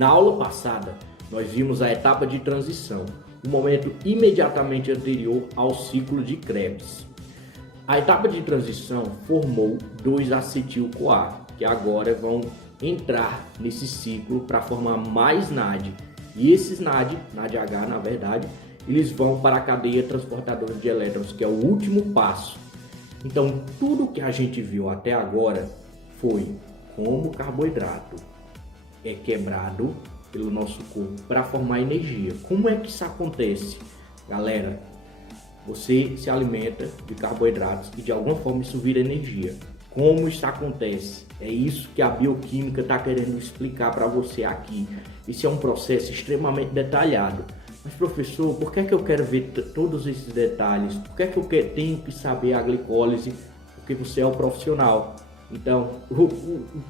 Na aula passada, nós vimos a etapa de transição, o momento imediatamente anterior ao ciclo de Krebs. A etapa de transição formou 2-acetil-CoA, que agora vão entrar nesse ciclo para formar mais NAD. E esses NADH na verdade, eles vão para a cadeia transportadora de elétrons, que é o último passo. Então, tudo que a gente viu até agora foi como o carboidrato é quebrado pelo nosso corpo para formar energia. Como é que isso acontece? Galera, você se alimenta de carboidratos e de alguma forma isso vira energia. Como isso acontece? É isso que a bioquímica está querendo explicar para você aqui. Isso é um processo extremamente detalhado. Mas professor, por que é que eu quero ver todos esses detalhes? Por que é que eu tenho que saber a glicólise? Porque você é o profissional. Então, o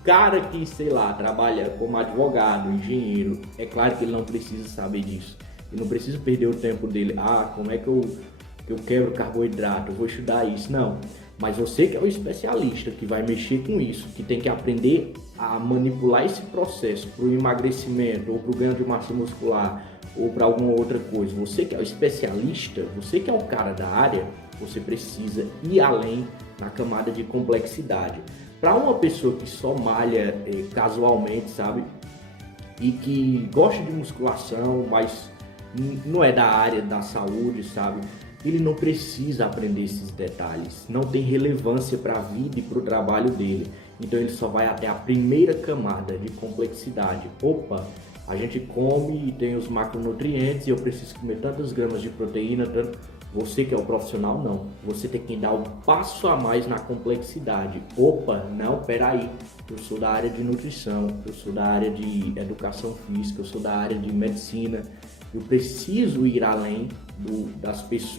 cara que, sei lá, trabalha como advogado, engenheiro, é claro que ele não precisa saber disso. Ele não precisa perder o tempo dele. Como é que eu quebro carboidrato? Eu vou estudar isso. Não. Mas você que é o especialista, que vai mexer com isso, que tem que aprender a manipular esse processo para o emagrecimento, ou para o ganho de massa muscular, ou para alguma outra coisa. Você que é o especialista, você que é o cara da área, você precisa ir além na camada de complexidade. Para uma pessoa que só malha casualmente, sabe? E que gosta de musculação, mas não é da área da saúde, sabe? Ele não precisa aprender esses detalhes, não tem relevância para a vida e para o trabalho dele. Então ele só vai até a primeira camada de complexidade. Opa, a gente come e tem os macronutrientes e eu preciso comer tantas gramas de proteína, tanto. Você que é o profissional, não. Você tem que dar um passo a mais na complexidade. Opa, não, peraí. Eu sou da área de nutrição, eu sou da área de educação física, eu sou da área de medicina. Eu preciso ir além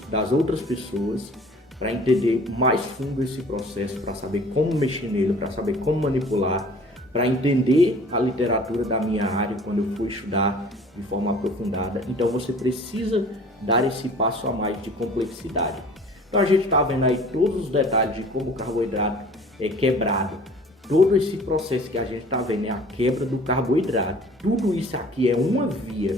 das outras pessoas para entender mais fundo esse processo, para saber como mexer nele, para saber como manipular, para entender a literatura da minha área quando eu for estudar de forma aprofundada. Então você precisa dar esse passo a mais de complexidade. Então a gente está vendo aí todos os detalhes de como o carboidrato é quebrado. Todo esse processo que a gente está vendo é a quebra do carboidrato. Tudo isso aqui é uma via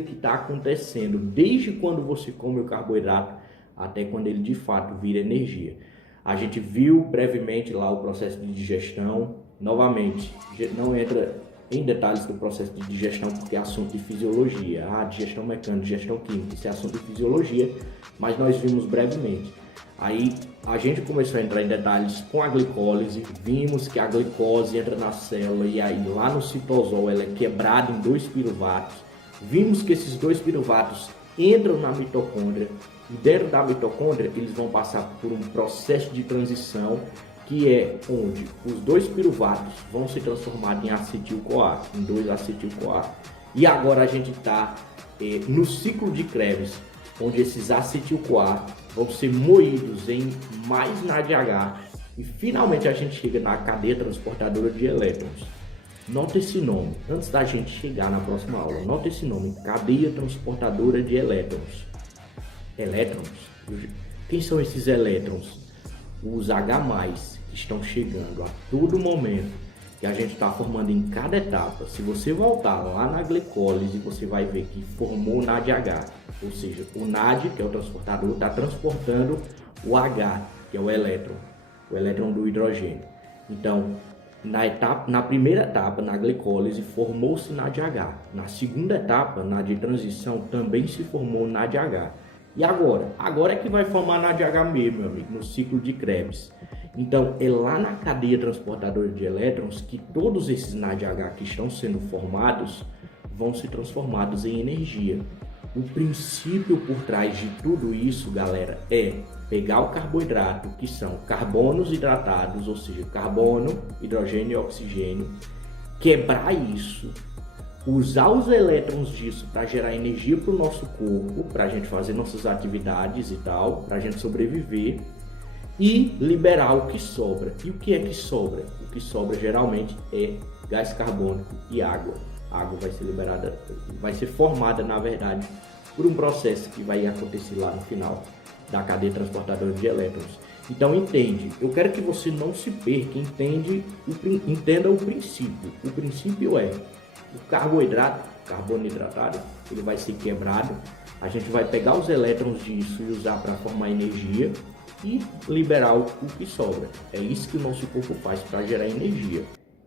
que está acontecendo desde quando você come o carboidrato até quando ele de fato vira energia. A gente viu brevemente lá o processo de digestão. Novamente, não entra em detalhes do processo de digestão porque é assunto de fisiologia. Digestão mecânica, digestão química, isso é assunto de fisiologia, mas nós vimos brevemente. Aí a gente começou a entrar em detalhes com a glicólise, vimos que a glicose entra na célula e aí lá no citosol ela é quebrada em 2 piruvatos. Vimos que esses 2 piruvatos entram na mitocôndria e dentro da mitocôndria eles vão passar por um processo de transição que é onde os 2 piruvatos vão se transformar em acetil-CoA, em 2-acetil-CoA. E agora a gente está no ciclo de Krebs, onde esses acetil-CoA vão ser moídos em mais NADH e finalmente a gente chega na cadeia transportadora de elétrons. Nota esse nome, antes da gente chegar na próxima aula, nota esse nome, cadeia transportadora de elétrons. Elétrons? Quem são esses elétrons? Os H+, que estão chegando a todo momento, que a gente está formando em cada etapa. Se você voltar lá na glicólise, você vai ver que formou o NADH, ou seja, o NAD, que é o transportador, está transportando o H, que é o elétron do hidrogênio. Então, na primeira etapa, na glicólise, formou-se NADH. Na segunda etapa, na de transição, também se formou NADH. E agora? Agora é que vai formar NADH mesmo, meu amigo, no ciclo de Krebs. Então, é lá na cadeia transportadora de elétrons que todos esses NADH que estão sendo formados vão ser transformados em energia. O princípio por trás de tudo isso, galera, é pegar o carboidrato, que são carbonos hidratados, ou seja, carbono, hidrogênio e oxigênio, quebrar isso, usar os elétrons disso para gerar energia para o nosso corpo, para a gente fazer nossas atividades e tal, para a gente sobreviver e liberar o que sobra. E o que é que sobra? O que sobra geralmente é gás carbônico e água. A água vai ser liberada, vai ser formada, na verdade, por um processo que vai acontecer lá no final da cadeia transportadora de elétrons. Então entende, eu quero que você não se perca, entenda o princípio. O princípio é O carboidrato, carbono hidratado, ele vai ser quebrado. A gente vai pegar os elétrons disso e usar para formar energia e liberar o que sobra. É isso que o nosso corpo faz para gerar energia.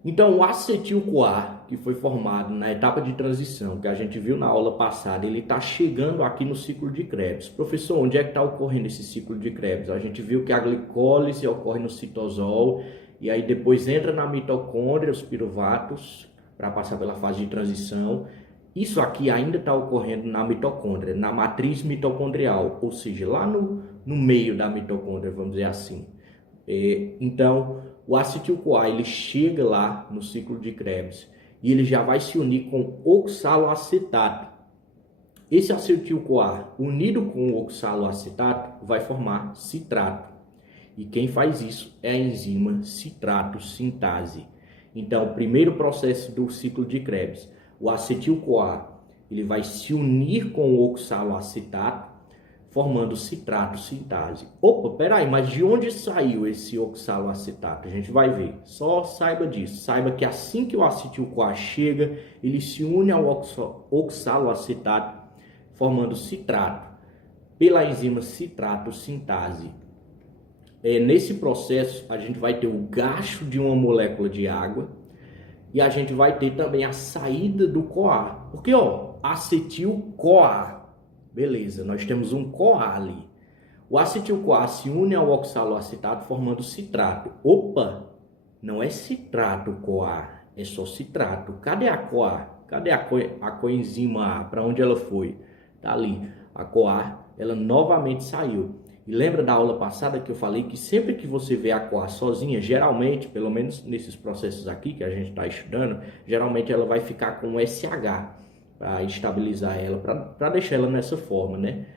Então, o acetil-CoA, que foi formado na etapa de transição, que a gente viu na aula passada, ele está chegando aqui no ciclo de Krebs. Professor, onde é que está ocorrendo esse ciclo de Krebs? A gente viu que a glicólise ocorre no citosol, e aí depois entra na mitocôndria, os piruvatos, para passar pela fase de transição. Isso aqui ainda está ocorrendo na mitocôndria, na matriz mitocondrial, ou seja, lá no meio da mitocôndria, vamos dizer assim. Então, o acetil-CoA ele chega lá no ciclo de Krebs e ele já vai se unir com oxaloacetato. Esse acetil-CoA unido com o oxaloacetato vai formar citrato. E quem faz isso é a enzima citrato sintase. Então, o primeiro processo do ciclo de Krebs, o acetil-CoA ele vai se unir com o oxaloacetato, formando citrato sintase. Opa, peraí, mas de onde saiu esse oxaloacetato? A gente vai ver. Só saiba disso. Saiba que assim que o acetil-CoA chega, ele se une ao oxaloacetato, formando citrato, pela enzima citrato sintase. Nesse processo, a gente vai ter o gasto de uma molécula de água e a gente vai ter também a saída do CoA. Porque, acetil-CoA. Beleza, nós temos um CoA ali. O acetil-CoA se une ao oxaloacetato formando citrato. Opa, não é citrato CoA, é só citrato. Cadê a CoA? Cadê a coenzima A? Para onde ela foi? Tá ali. A CoA, ela novamente saiu. E lembra da aula passada que eu falei que sempre que você vê a CoA sozinha, geralmente, pelo menos nesses processos aqui que a gente está estudando, geralmente ela vai ficar com SH. Para estabilizar ela, para deixar ela nessa forma, né?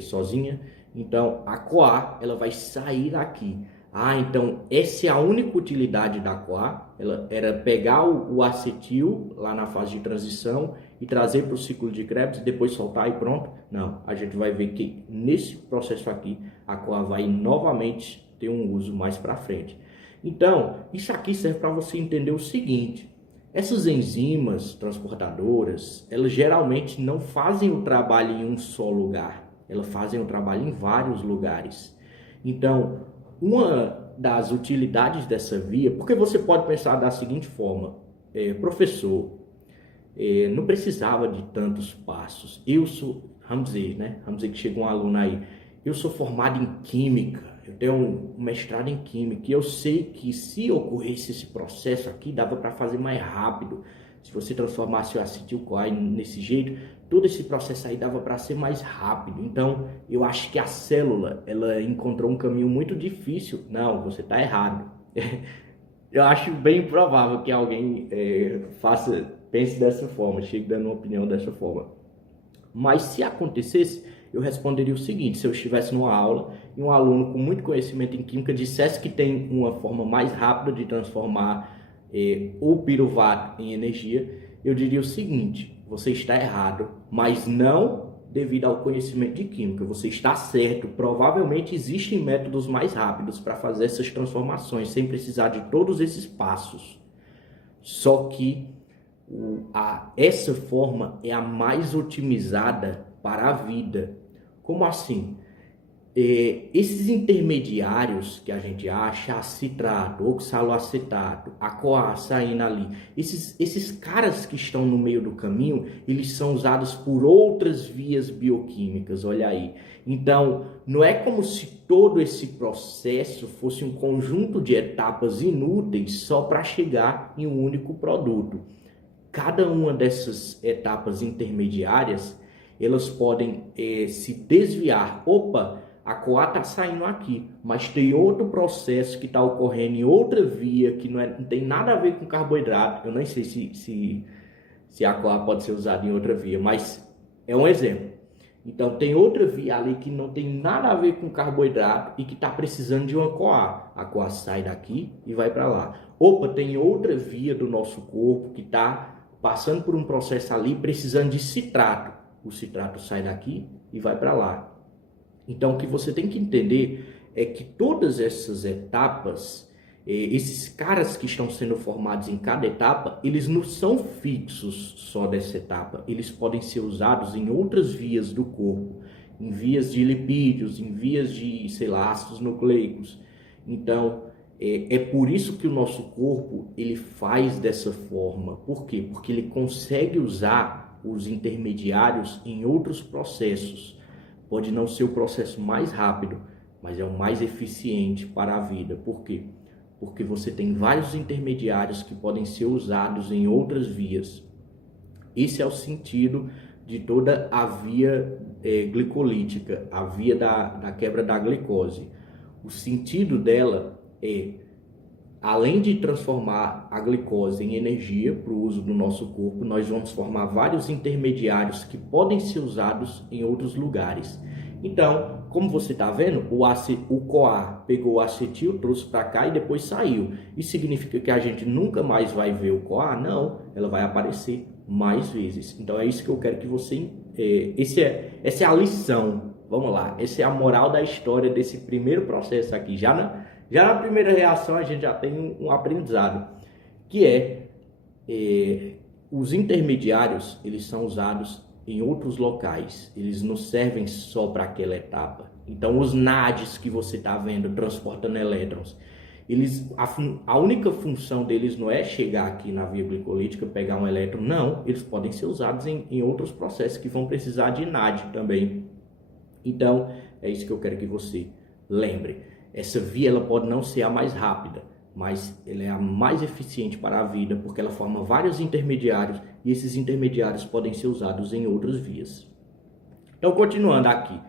Sozinha. Então, a CoA, ela vai sair daqui. Então, essa é a única utilidade da CoA. Ela era pegar o acetil lá na fase de transição e trazer para o ciclo de Krebs e depois soltar e pronto. Não, a gente vai ver que nesse processo aqui, a CoA vai novamente ter um uso mais para frente. Então, isso aqui serve para você entender o seguinte. Essas enzimas transportadoras, elas geralmente não fazem o trabalho em um só lugar, elas fazem o trabalho em vários lugares. Então, uma das utilidades dessa via, porque você pode pensar da seguinte forma, professor, não precisava de tantos passos. Vamos dizer que chega um aluno aí, eu sou formado em Química, eu tenho um mestrado em Química e eu sei que se ocorresse esse processo aqui, dava para fazer mais rápido. Se você transformasse o acetil-CoA nesse jeito, todo esse processo aí dava para ser mais rápido. Então, eu acho que a célula, ela encontrou um caminho muito difícil. Não, você está errado. Eu acho bem provável que alguém pense dessa forma, chegue dando uma opinião dessa forma. Mas se acontecesse, eu responderia o seguinte: se eu estivesse numa aula e um aluno com muito conhecimento em química dissesse que tem uma forma mais rápida de transformar o piruvato em energia, eu diria o seguinte: você está errado, mas não devido ao conhecimento de química, você está certo. Provavelmente existem métodos mais rápidos para fazer essas transformações sem precisar de todos esses passos. Só que essa forma é a mais otimizada para a vida. Como assim? Esses intermediários que a gente acha, citrato, oxaloacetato, a CoA saindo ali, esses caras que estão no meio do caminho, eles são usados por outras vias bioquímicas, olha aí. Então, não é como se todo esse processo fosse um conjunto de etapas inúteis só para chegar em um único produto. Cada uma dessas etapas intermediárias, elas podem se desviar. Opa, a CoA está saindo aqui, mas tem outro processo que está ocorrendo em outra via que não tem nada a ver com carboidrato. Eu nem sei se a CoA pode ser usada em outra via, mas é um exemplo. Então, tem outra via ali que não tem nada a ver com carboidrato e que está precisando de uma CoA. A CoA sai daqui e vai para lá. Opa, tem outra via do nosso corpo que está passando por um processo ali precisando de citrato. O citrato sai daqui e vai para lá. Então, o que você tem que entender é que todas essas etapas, esses caras que estão sendo formados em cada etapa, eles não são fixos só dessa etapa, eles podem ser usados em outras vias do corpo, em vias de lipídios, em vias de, sei lá, ácidos nucleicos. Então, é por isso que o nosso corpo ele faz dessa forma. Por quê? Porque ele consegue usar os intermediários em outros processos. Pode não ser o processo mais rápido, mas é o mais eficiente para a vida. Por quê? Porque você tem vários intermediários que podem ser usados em outras vias. Esse é o sentido de toda a via glicolítica, a via da quebra da glicose. O sentido dela é, além de transformar a glicose em energia para o uso do nosso corpo, nós vamos formar vários intermediários que podem ser usados em outros lugares. Então, como você está vendo, o CoA pegou o acetil, trouxe para cá e depois saiu. Isso significa que a gente nunca mais vai ver o CoA? Não, ela vai aparecer mais vezes. Então é isso que eu quero que você... essa é a lição, vamos lá, essa é a moral da história desse primeiro processo aqui. Já na primeira reação a gente já tem um aprendizado, que os intermediários, eles são usados em outros locais, eles não servem só para aquela etapa. Então os NADs que você está vendo transportando elétrons, a única função deles não é chegar aqui na via glicolítica, pegar um elétron, não, eles podem ser usados em outros processos que vão precisar de NAD também. Então é isso que eu quero que você lembre. Essa via ela pode não ser a mais rápida, mas ela é a mais eficiente para a vida, porque ela forma vários intermediários e esses intermediários podem ser usados em outras vias. Então, continuando aqui,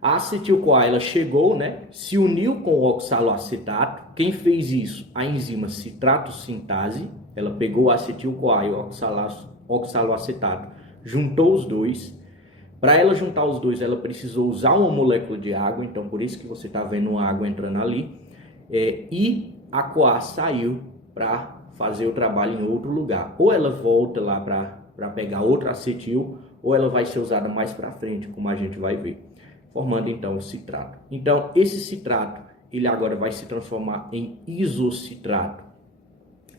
a acetil-CoA ela chegou, né, se uniu com o oxaloacetato. Quem fez isso? A enzima citrato-sintase. Ela pegou o acetil-CoA e o oxaloacetato, juntou os dois. Para ela juntar os dois, ela precisou usar uma molécula de água, então por isso que você está vendo uma água entrando ali. E a CoA saiu para fazer o trabalho em outro lugar. Ou ela volta lá para pegar outro acetil, ou ela vai ser usada mais para frente, como a gente vai ver, formando então o citrato. Então esse citrato, ele agora vai se transformar em isocitrato.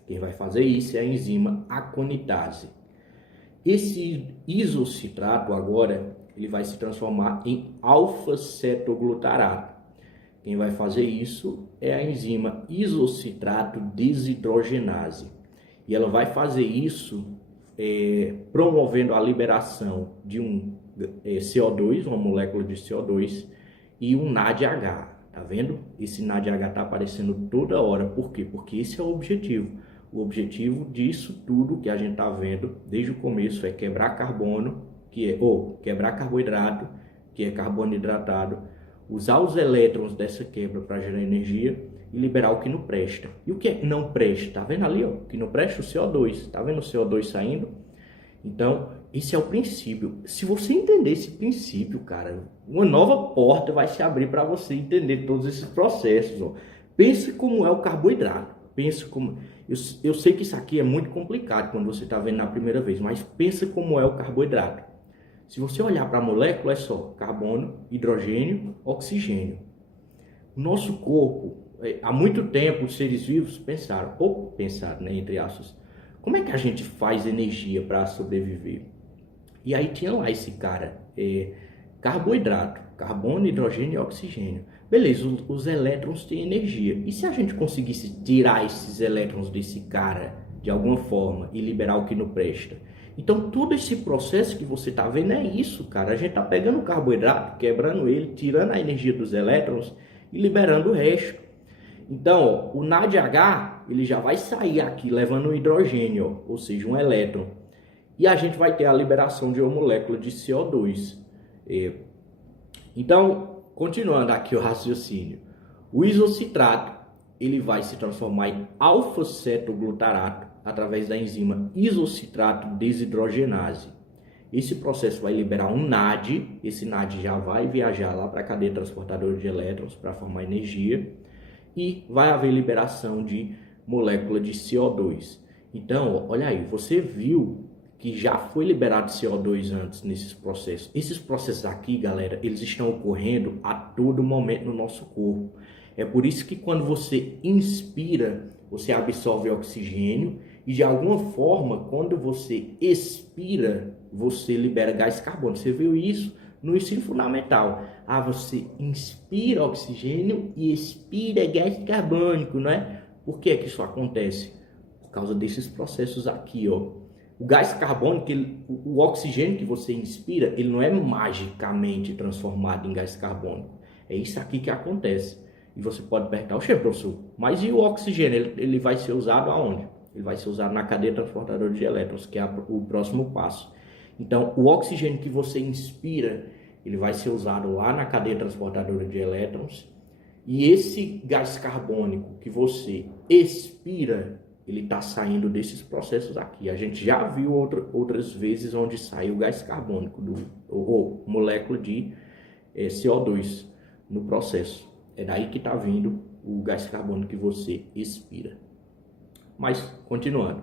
Quem vai fazer isso é a enzima aconitase. Esse isocitrato agora, ele vai se transformar em alfa-cetoglutarato. Quem vai fazer isso é a enzima isocitrato desidrogenase. E ela vai fazer isso promovendo a liberação de um CO2, uma molécula de CO2, e um NADH. Tá vendo? Esse NADH está aparecendo toda hora. Por quê? Porque esse é o objetivo. O objetivo disso tudo que a gente está vendo desde o começo é quebrar carbono, quebrar carboidrato, que é carbono hidratado, usar os elétrons dessa quebra para gerar energia e liberar o que não presta. E o que não presta? Tá vendo ali, ó? O que não presta? O CO2. Tá vendo o CO2 saindo? Então, esse é o princípio. Se você entender esse princípio, cara, uma nova porta vai se abrir para você entender todos esses processos, ó. Pense como é o carboidrato. Pense como... Eu sei que isso aqui é muito complicado quando você está vendo na primeira vez, mas pensa como é o carboidrato. Se você olhar para a molécula, é só carbono, hidrogênio, oxigênio. O nosso corpo, há muito tempo, os seres vivos pensaram, né, entre aspas, como é que a gente faz energia para sobreviver? E aí tinha lá esse cara, carboidrato, carbono, hidrogênio e oxigênio. Beleza, os elétrons têm energia. E se a gente conseguisse tirar esses elétrons desse cara de alguma forma e liberar o que não presta? Então todo esse processo que você está vendo é isso, cara. A gente está pegando o carboidrato, quebrando ele, tirando a energia dos elétrons e liberando o resto. Então, ó, o NADH, ele já vai sair aqui levando um hidrogênio, ó, ou seja, um elétron. E a gente vai ter a liberação de uma molécula de CO2. Então, continuando aqui o raciocínio, o isocitrato ele vai se transformar em alfa-cetoglutarato através da enzima isocitrato desidrogenase. Esse processo vai liberar um NAD, esse NAD já vai viajar lá para a cadeia transportadora de elétrons para formar energia e vai haver liberação de molécula de CO2. Então, olha aí, você viu que já foi liberado CO2 antes nesses processos. Esses processos aqui, galera, eles estão ocorrendo a todo momento no nosso corpo. É por isso que quando você inspira, você absorve oxigênio e de alguma forma, quando você expira, você libera gás carbônico. Você viu isso no ensino fundamental. Você inspira oxigênio e expira gás carbônico, não é? Por que isso acontece? Por causa desses processos aqui, ó. O gás carbônico, o oxigênio que você inspira, ele não é magicamente transformado em gás carbônico. É isso aqui que acontece. E você pode perguntar, oxe, professor, mas e o oxigênio? Ele vai ser usado aonde? Ele vai ser usado na cadeia transportadora de elétrons, que é o próximo passo. Então, o oxigênio que você inspira, ele vai ser usado lá na cadeia transportadora de elétrons. E esse gás carbônico que você expira, ele está saindo desses processos aqui. A gente já viu outras vezes onde sai o gás carbônico, ou molécula de CO2 no processo. É daí que está vindo o gás carbônico que você expira. Mas, continuando.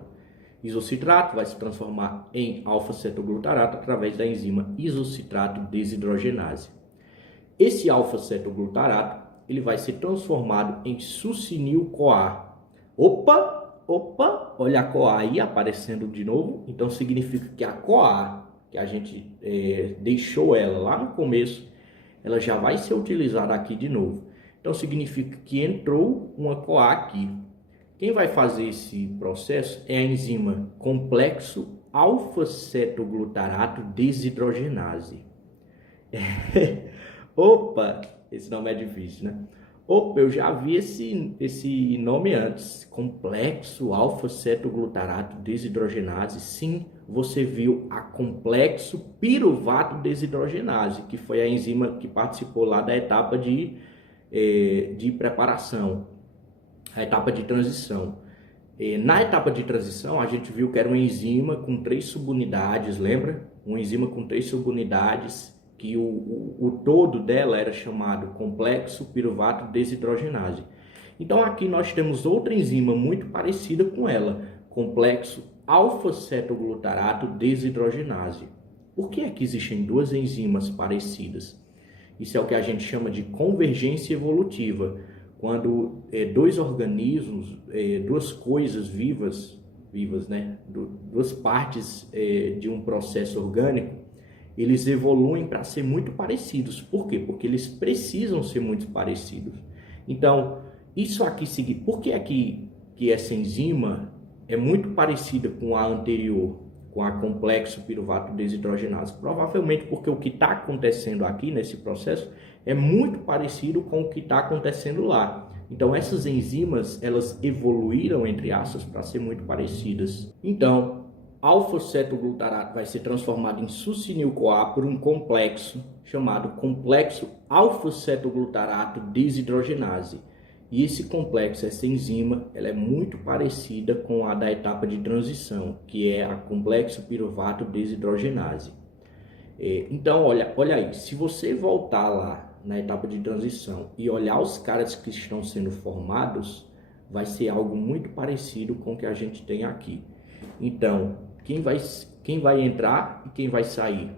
Isocitrato vai se transformar em alfa-cetoglutarato através da enzima isocitrato desidrogenase. Esse alfa-cetoglutarato ele vai ser transformado em succinil-CoA. Opa, olha a CoA aí aparecendo de novo. Então significa que a CoA, que a gente deixou ela lá no começo, ela já vai ser utilizada aqui de novo. Então significa que entrou uma CoA aqui. Quem vai fazer esse processo é a enzima complexo alfa-cetoglutarato desidrogenase. Opa, esse nome é difícil, né? Opa, eu já vi esse nome antes. Complexo alfa-cetoglutarato desidrogenase. Sim, você viu a complexo piruvato desidrogenase, que foi a enzima que participou lá da etapa de preparação. A etapa de transição. Na etapa de transição, a gente viu que era uma enzima com 3 subunidades, lembra? Uma enzima com 3 subunidades, que o todo dela era chamado complexo piruvato desidrogenase. Então aqui nós temos outra enzima muito parecida com ela, complexo alfa-cetoglutarato desidrogenase. Por que é que existem 2 enzimas parecidas? Isso é o que a gente chama de convergência evolutiva. Quando 2 organismos, 2 coisas vivas, né? 2 partes de um processo orgânico, eles evoluem para ser muito parecidos. Por quê? Porque eles precisam ser muito parecidos. Então, isso aqui significa... Por que é que essa enzima é muito parecida com a anterior, com a complexo piruvato desidrogenase? Provavelmente porque o que está acontecendo aqui nesse processo é muito parecido com o que está acontecendo lá. Então, essas enzimas, elas evoluíram, entre aspas, para ser muito parecidas. Então, alfa-cetoglutarato vai ser transformado em succinil-CoA por um complexo chamado complexo alfa-cetoglutarato desidrogenase. E esse complexo, essa enzima, ela é muito parecida com a da etapa de transição, que é a complexo piruvato desidrogenase. Então, olha aí, se você voltar lá na etapa de transição e olhar os caras que estão sendo formados, vai ser algo muito parecido com o que a gente tem aqui. Então, quem vai entrar e quem vai sair?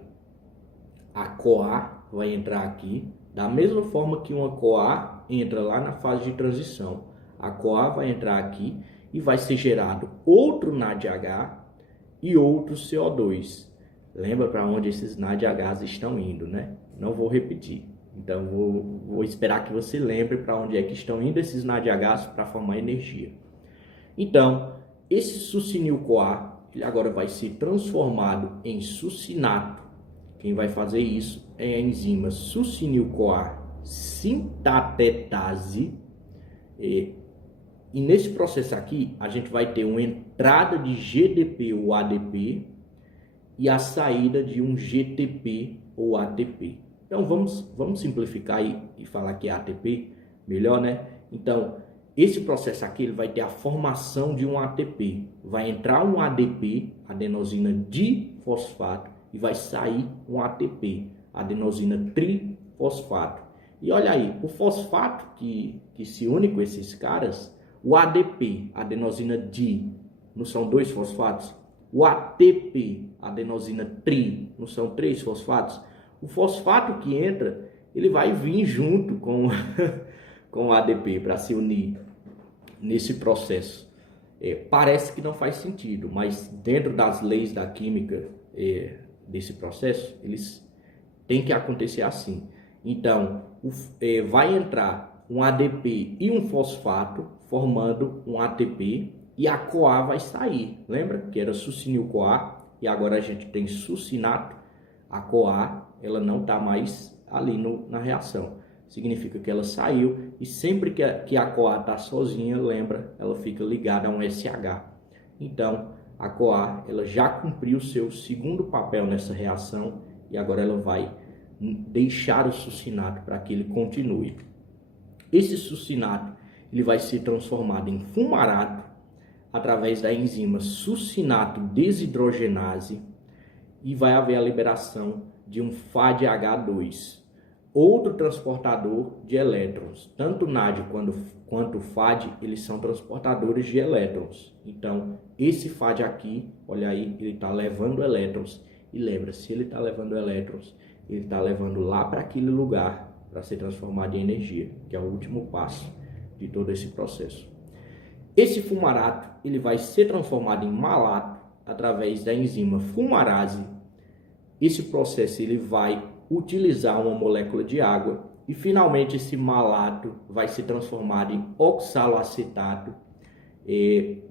A CoA vai entrar aqui, da mesma forma que uma CoA entra lá na fase de transição. A CoA vai entrar aqui e vai ser gerado outro NADH e outro CO2. Lembra para onde esses NADHs estão indo, né? Não vou repetir. Então, vou esperar que você lembre para onde é que estão indo esses NADHs para formar energia. Então, esse succinil-CoA, ele agora vai ser transformado em succinato. Quem vai fazer isso é a enzima succinil-CoA sintatetase. E nesse processo aqui, a gente vai ter uma entrada de GDP ou ADP e a saída de um GTP ou ATP. Então, vamos simplificar e falar que é ATP, melhor, né? Então, esse processo aqui ele vai ter a formação de um ATP. Vai entrar um ADP, adenosina difosfato, e vai sair um ATP, adenosina trifosfato. E olha aí, o fosfato que se une com esses caras, o ADP, adenosina di, não são 2 fosfatos? O ATP, adenosina tri, não são 3 fosfatos? O fosfato que entra, ele vai vir junto com com o ADP para se unir nesse processo. Parece que não faz sentido, mas dentro das leis da química desse processo, eles têm que acontecer assim. Então, vai entrar um ADP e um fosfato, formando um ATP, e a CoA vai sair. Lembra que era succinil-CoA, e agora a gente tem succinato. A CoA, ela não está mais ali na reação. Significa que ela saiu, e sempre que a CoA está sozinha, lembra, ela fica ligada a um SH. Então, a CoA, ela já cumpriu o seu segundo papel nessa reação, e agora ela vai deixar o succinato para que ele continue. Esse succinato, ele vai ser transformado em fumarato através da enzima succinato desidrogenase, e vai haver a liberação de um FADH2, outro transportador de elétrons. Tanto o NAD quanto o FAD, eles são transportadores de elétrons. Então, esse FAD aqui, olha aí, ele está levando elétrons. E lembra, se ele está levando elétrons, ele está levando lá para aquele lugar para ser transformado em energia, que é o último passo de todo esse processo. Esse fumarato, ele vai ser transformado em malato através da enzima fumarase. Esse processo ele vai utilizar uma molécula de água e finalmente esse malato vai ser transformado em oxaloacetato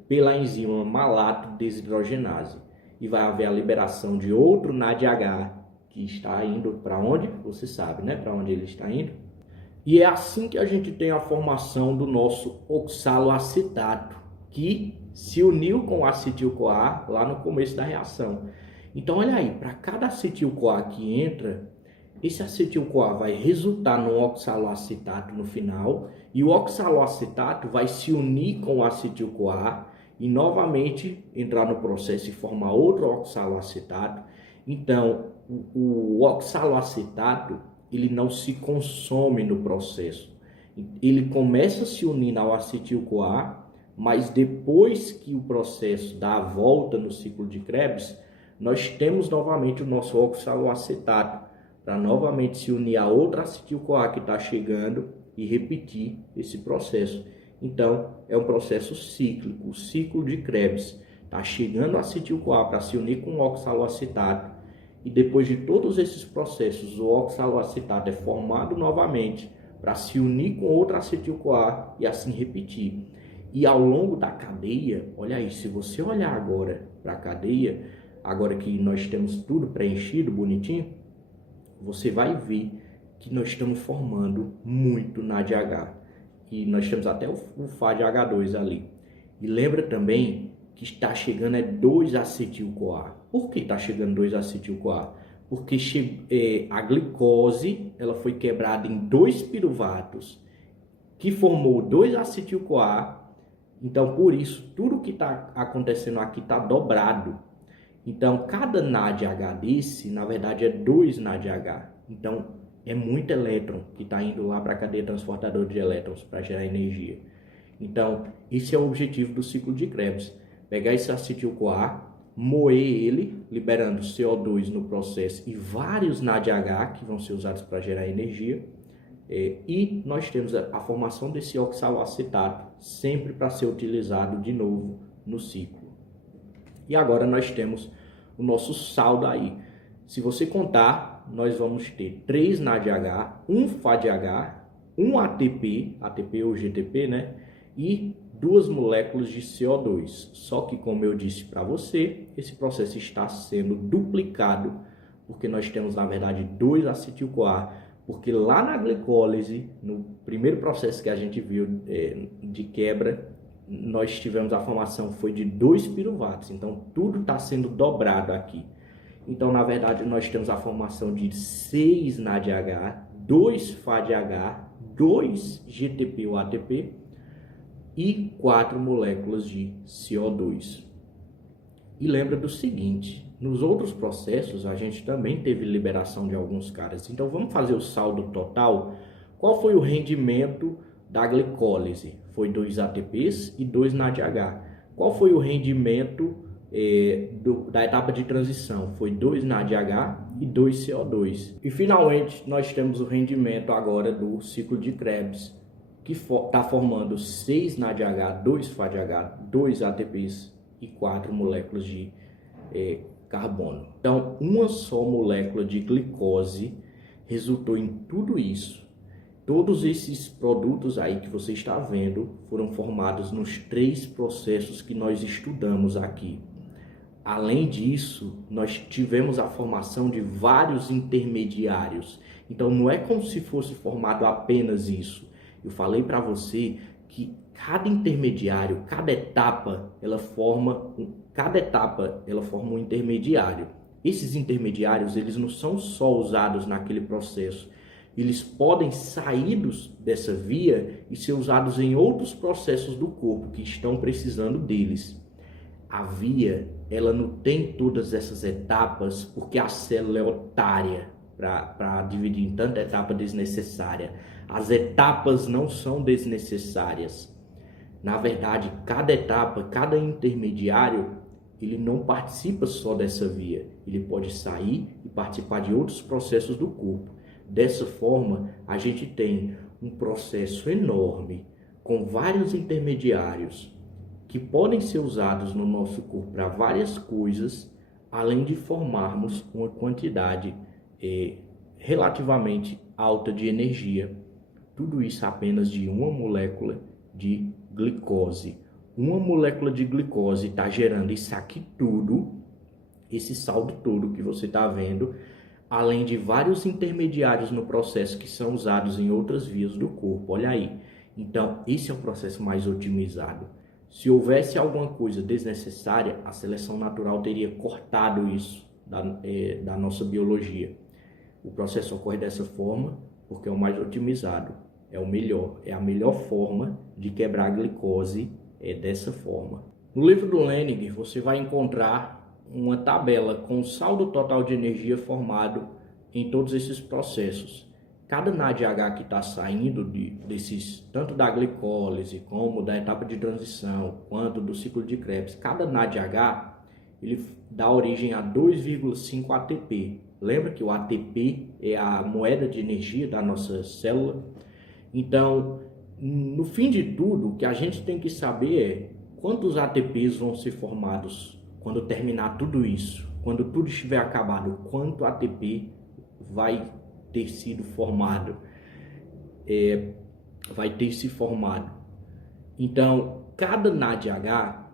pela enzima malato desidrogenase, e vai haver a liberação de outro NADH que está indo para onde? Você sabe, né? Para onde ele está indo. E é assim que a gente tem a formação do nosso oxaloacetato, que se uniu com o acetil-CoA lá no começo da reação. Então, olha aí, para cada acetil-CoA que entra, esse acetil-CoA vai resultar no oxaloacetato no final, e o oxaloacetato vai se unir com o acetil-CoA e novamente entrar no processo e formar outro oxaloacetato. Então, o oxaloacetato, ele não se consome no processo. Ele começa a se unir ao acetil-CoA, mas depois que o processo dá a volta no ciclo de Krebs, nós temos novamente o nosso oxaloacetato para novamente se unir a outra acetil-CoA que está chegando e repetir esse processo. Então, é um processo cíclico, o ciclo de Krebs. Está chegando o acetil-CoA para se unir com o oxaloacetato. E depois de todos esses processos, o oxaloacetato é formado novamente para se unir com outra acetil-CoA e assim repetir. E ao longo da cadeia, olha aí, se você olhar agora para a cadeia, agora que nós temos tudo preenchido, bonitinho, você vai ver que nós estamos formando muito NADH. E nós temos até o FADH2 ali. E lembra também que está chegando 2-acetil-CoA. Por que está chegando 2-acetil-CoA? Porque a glicose ela foi quebrada em 2 piruvatos, que formou 2-acetil-CoA. Então, por isso, tudo que está acontecendo aqui está dobrado. Então, cada NADH desse, na verdade, é 2 NADH. Então, é muito elétron que está indo lá para a cadeia transportadora de elétrons para gerar energia. Então, esse é o objetivo do ciclo de Krebs. Pegar esse acetil-CoA, moer ele, liberando CO2 no processo e vários NADH que vão ser usados para gerar energia. E nós temos a formação desse oxaloacetato sempre para ser utilizado de novo no ciclo. E agora nós temos o nosso saldo aí. Se você contar, nós vamos ter 3 NADH, um FADH, um ATP ou GTP, né? E 2 moléculas de CO2. Só que, como eu disse para você, esse processo está sendo duplicado, porque nós temos, na verdade, 2 acetil-CoA, porque lá na glicólise, no primeiro processo que a gente viu de quebra, nós tivemos a formação foi de 2 piruvatos. Então, tudo está sendo dobrado aqui. Então, na verdade, nós temos a formação de 6 NADH, 2 FADH, 2 GTP ou ATP e 4 moléculas de CO2. E lembra do seguinte, nos outros processos a gente também teve liberação de alguns caras. Então, vamos fazer o saldo total. Qual foi o rendimento da glicólise? Foi 2 ATPs e 2 NADH. Qual foi o rendimento da etapa de transição? Foi 2 NADH e 2 CO2. E finalmente nós temos o rendimento agora do ciclo de Krebs, que está formando 6 NADH, 2 FADH, 2 ATPs e 4 moléculas de carbono. Então, uma só molécula de glicose resultou em tudo isso. Todos esses produtos aí que você está vendo foram formados nos 3 processos que nós estudamos aqui. Além disso, nós tivemos a formação de vários intermediários. Então, não é como se fosse formado apenas isso. Eu falei para você que cada intermediário, cada etapa, ela forma um intermediário. Esses intermediários, eles não são só usados naquele processo. Eles podem sair dessa via e ser usados em outros processos do corpo que estão precisando deles. A via, ela não tem todas essas etapas porque a célula é otária para dividir em tanta etapa desnecessária. As etapas não são desnecessárias. Na verdade, cada etapa, cada intermediário, ele não participa só dessa via. Ele pode sair e participar de outros processos do corpo. Dessa forma, a gente tem um processo enorme com vários intermediários que podem ser usados no nosso corpo para várias coisas, além de formarmos uma quantidade relativamente alta de energia. Tudo isso apenas de uma molécula de glicose. Uma molécula de glicose está gerando isso aqui tudo, esse saldo todo que você está vendo, além de vários intermediários no processo que são usados em outras vias do corpo. Olha aí. Então, esse é o processo mais otimizado. Se alguma coisa desnecessária, a seleção natural teria cortado isso da nossa biologia. O processo ocorre dessa forma porque é o mais otimizado, é o melhor, é a melhor forma de quebrar a glicose, é dessa forma. No livro do Lenig, você vai encontrar uma tabela com o saldo total de energia formado em todos esses processos. Cada NADH que está saindo tanto da glicólise, como da etapa de transição, quanto do ciclo de Krebs, cada NADH ele dá origem a 2,5 ATP. Lembra que o ATP é a moeda de energia da nossa célula? Então, no fim de tudo, o que a gente tem que saber é quantos ATPs vão ser formados quando terminar tudo isso. Quando tudo estiver acabado, quanto ATP vai ter sido formado, vai ter se formado. Então, cada NADH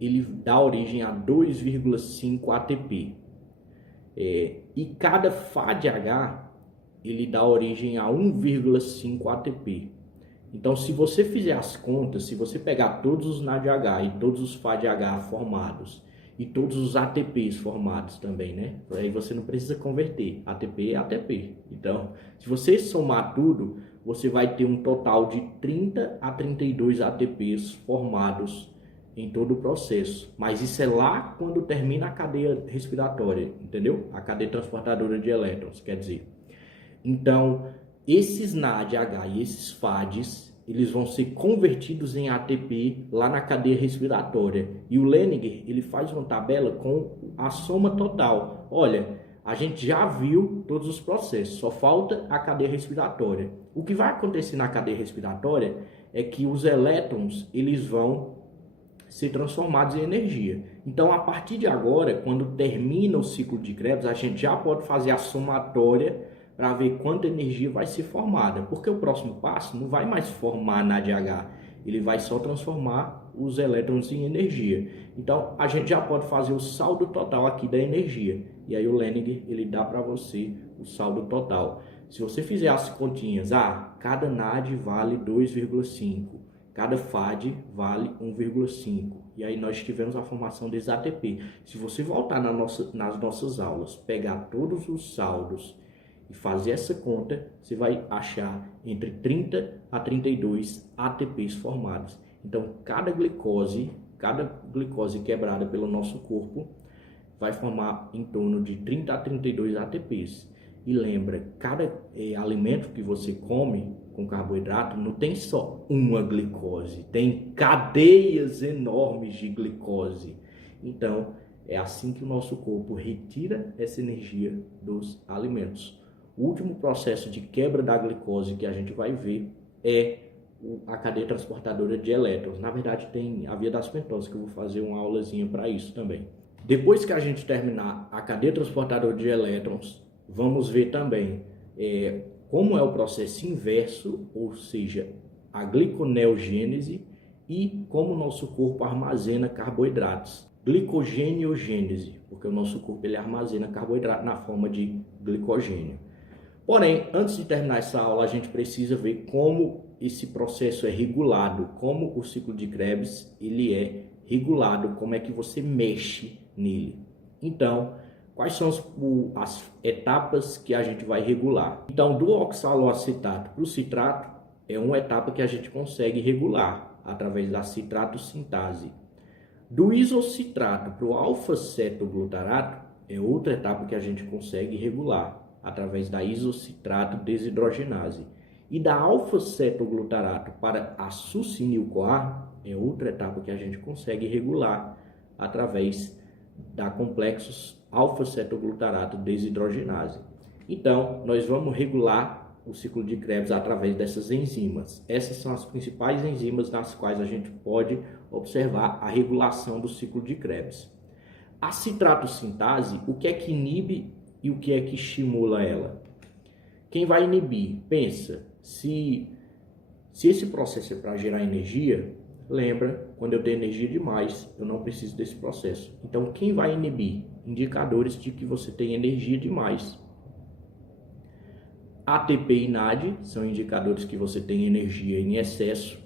ele dá origem a 2,5 ATP. E cada FADH ele dá origem a 1,5 ATP. Então, se você fizer as contas, se você pegar todos os NADH e todos os FADH formados, e todos os ATPs formados também, né? Aí você não precisa converter. ATP é ATP. Então, se você somar tudo, você vai ter um total de 30 a 32 ATPs formados em todo o processo. Mas isso é lá quando termina a cadeia respiratória, entendeu? A cadeia transportadora de elétrons, quer dizer. Então, esses NADH e esses FADs, eles vão ser convertidos em ATP lá na cadeia respiratória. E o Leninger, ele faz uma tabela com a soma total. Olha, a gente já viu todos os processos, só falta a cadeia respiratória. O que vai acontecer na cadeia respiratória é que os elétrons, eles vão ser transformados em energia. Então, a partir de agora, quando termina o ciclo de Krebs, a gente já pode fazer a somatória para ver quanta energia vai ser formada, porque o próximo passo não vai mais formar NADH, ele vai só transformar os elétrons em energia. Então, a gente já pode fazer o saldo total aqui da energia, e aí o Leninger, ele dá para você o saldo total. Se você fizer as continhas, cada NAD vale 2,5, cada FAD vale 1,5, e aí nós tivemos a formação desses ATP. Se você voltar nas nossas aulas, pegar todos os saldos e fazer essa conta, você vai achar entre 30 a 32 ATPs formados. Então, cada glicose quebrada pelo nosso corpo vai formar em torno de 30 a 32 ATPs. E lembra, cada alimento que você come com carboidrato não tem só uma glicose, tem cadeias enormes de glicose. Então, é assim que o nosso corpo retira essa energia dos alimentos. O último processo de quebra da glicose que a gente vai ver é a cadeia transportadora de elétrons. Na verdade, tem a via das pentoses, que eu vou fazer uma aulazinha para isso também. Depois que a gente terminar a cadeia transportadora de elétrons, vamos ver também como é o processo inverso, ou seja, a gliconeogênese, e como o nosso corpo armazena carboidratos. Glicogeneogênese, porque o nosso corpo ele armazena carboidrato na forma de glicogênio. Porém, antes de terminar essa aula, a gente precisa ver como esse processo é regulado, como o ciclo de Krebs ele é regulado, como é que você mexe nele. Então, quais são as etapas que a gente vai regular? Então, do oxaloacetato para o citrato é uma etapa que a gente consegue regular através da citrato-sintase. Do isocitrato para o alfa-cetoglutarato é outra etapa que a gente consegue regular através da isocitrato desidrogenase. E da alfa-cetoglutarato para a succinil-CoA é outra etapa que a gente consegue regular através da complexos alfa-cetoglutarato desidrogenase. Então, nós vamos regular o ciclo de Krebs através dessas enzimas. Essas são as principais enzimas nas quais a gente pode observar a regulação do ciclo de Krebs. A citrato-sintase, o que é que inibe e o que é que estimula ela? Quem vai inibir? Pensa, se esse processo é para gerar energia, lembra, quando eu tenho energia demais, eu não preciso desse processo. Então, quem vai inibir? Indicadores de que você tem energia demais. ATP e NAD são indicadores que você tem energia em excesso.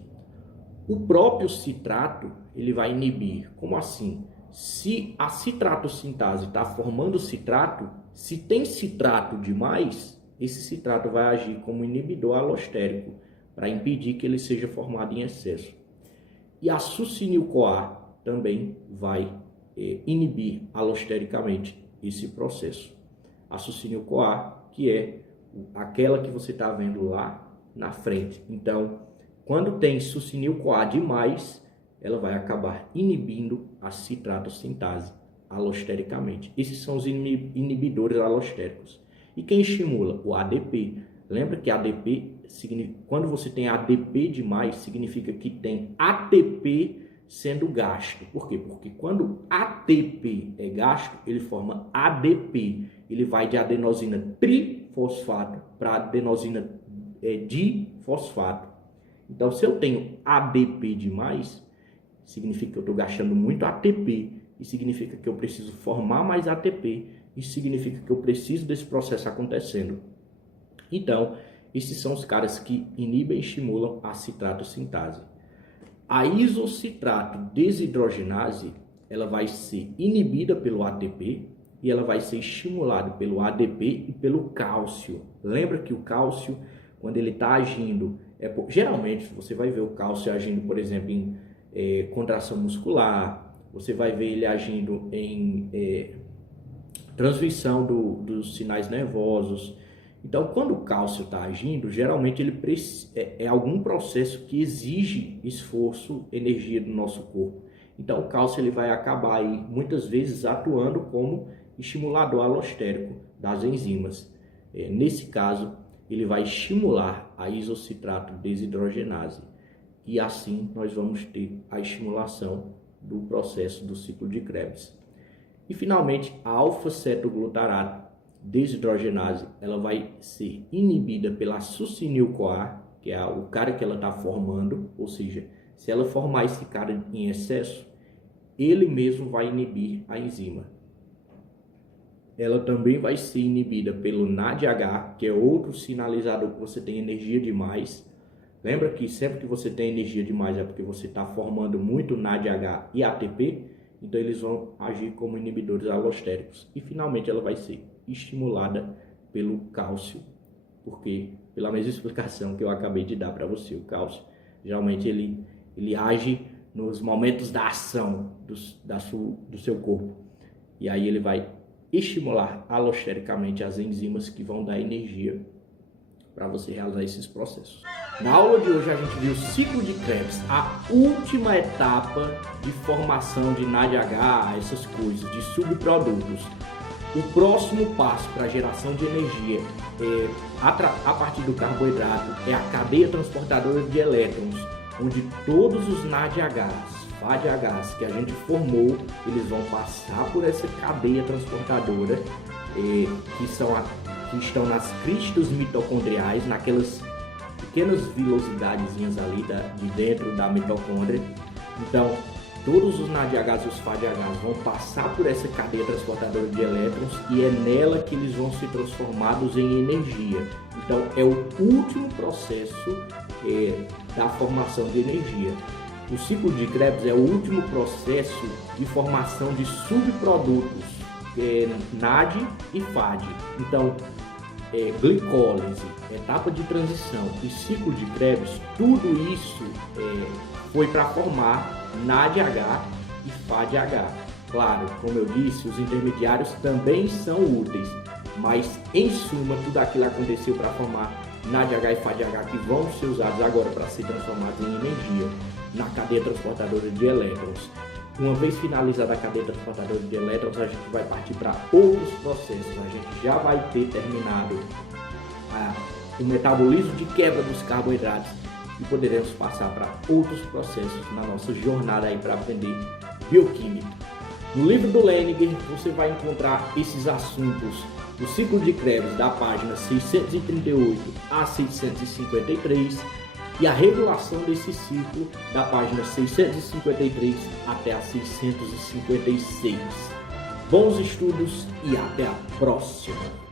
O próprio citrato, ele vai inibir. Como assim? Se a citrato-sintase está formando citrato, se tem citrato demais, esse citrato vai agir como inibidor alostérico para impedir que ele seja formado em excesso. E a succinil-CoA também vai inibir alostericamente esse processo. A succinil-CoA, que é aquela que você está vendo lá na frente. Então, quando tem succinil-CoA demais, ela vai acabar inibindo a citrato-sintase alostericamente. Esses são os inibidores alostéricos. E quem estimula? O ADP. Lembra que ADP, quando você tem ADP demais, significa que tem ATP sendo gasto. Por quê? Porque quando ATP é gasto, ele forma ADP. Ele vai de adenosina trifosfato para adenosina difosfato. Então, se eu tenho ADP demais, significa que eu estou gastando muito ATP. E significa que eu preciso formar mais ATP. Isso significa que eu preciso desse processo acontecendo. Então, esses são os caras que inibem e estimulam a citrato-sintase. A isocitrato desidrogenase, ela vai ser inibida pelo ATP e ela vai ser estimulada pelo ADP e pelo cálcio. Lembra que o cálcio, quando ele está agindo, geralmente você vai ver o cálcio agindo, por exemplo, em contração muscular, você vai ver ele agindo em transmissão dos sinais nervosos. Então, quando o cálcio está agindo, geralmente ele é algum processo que exige esforço, energia do nosso corpo. Então, o cálcio ele vai acabar aí, muitas vezes atuando como estimulador alostérico das enzimas. Nesse caso, ele vai estimular a isocitrato desidrogenase. E assim nós vamos ter a estimulação do processo do ciclo de Krebs. E finalmente, a alfa-cetoglutarato desidrogenase, ela vai ser inibida pela succinil-CoA, que é o cara que ela está formando, ou seja, se ela formar esse cara em excesso, ele mesmo vai inibir a enzima. Ela também vai ser inibida pelo NADH, que é outro sinalizador que você tem energia demais. Lembra que sempre que você tem energia demais é porque você está formando muito NADH e ATP, então eles vão agir como inibidores alostéricos. E finalmente ela vai ser estimulada pelo cálcio, porque pela mesma explicação que eu acabei de dar para você, o cálcio geralmente ele age nos momentos da ação do seu corpo, e aí ele vai estimular alostericamente as enzimas que vão dar energia para você realizar esses processos. Na aula de hoje a gente viu o ciclo de Krebs, a última etapa de formação de NADH, essas coisas, de subprodutos. O próximo passo para a geração de energia a partir do carboidrato é a cadeia transportadora de elétrons, onde todos os NADHs, FADHs que a gente formou, eles vão passar por essa cadeia transportadora que estão nas cristas mitocondriais, naquelas pequenas velocidadezinhas ali de dentro da mitocôndria. Então, todos os NADHs e os FADHs vão passar por essa cadeia transportadora de elétrons e é nela que eles vão ser transformados em energia. Então, é o último processo da formação de energia. O ciclo de Krebs é o último processo de formação de subprodutos, NAD e FAD. Então, glicólise, etapa de transição e ciclo de Krebs, tudo isso foi para formar NADH e FADH. Claro, como eu disse, os intermediários também são úteis, mas em suma tudo aquilo aconteceu para formar NADH e FADH que vão ser usados agora para ser transformados em energia na cadeia transportadora de elétrons. Uma vez finalizada a cadeia transportadora de elétrons, a gente vai partir para outros processos. A gente já vai ter terminado o metabolismo de quebra dos carboidratos e poderemos passar para outros processos na nossa jornada aí para aprender bioquímica. No livro do Lehninger você vai encontrar esses assuntos do ciclo de Krebs da página 638 a 653 e a regulação desse ciclo da página 653 até a 656. Bons estudos e até a próxima!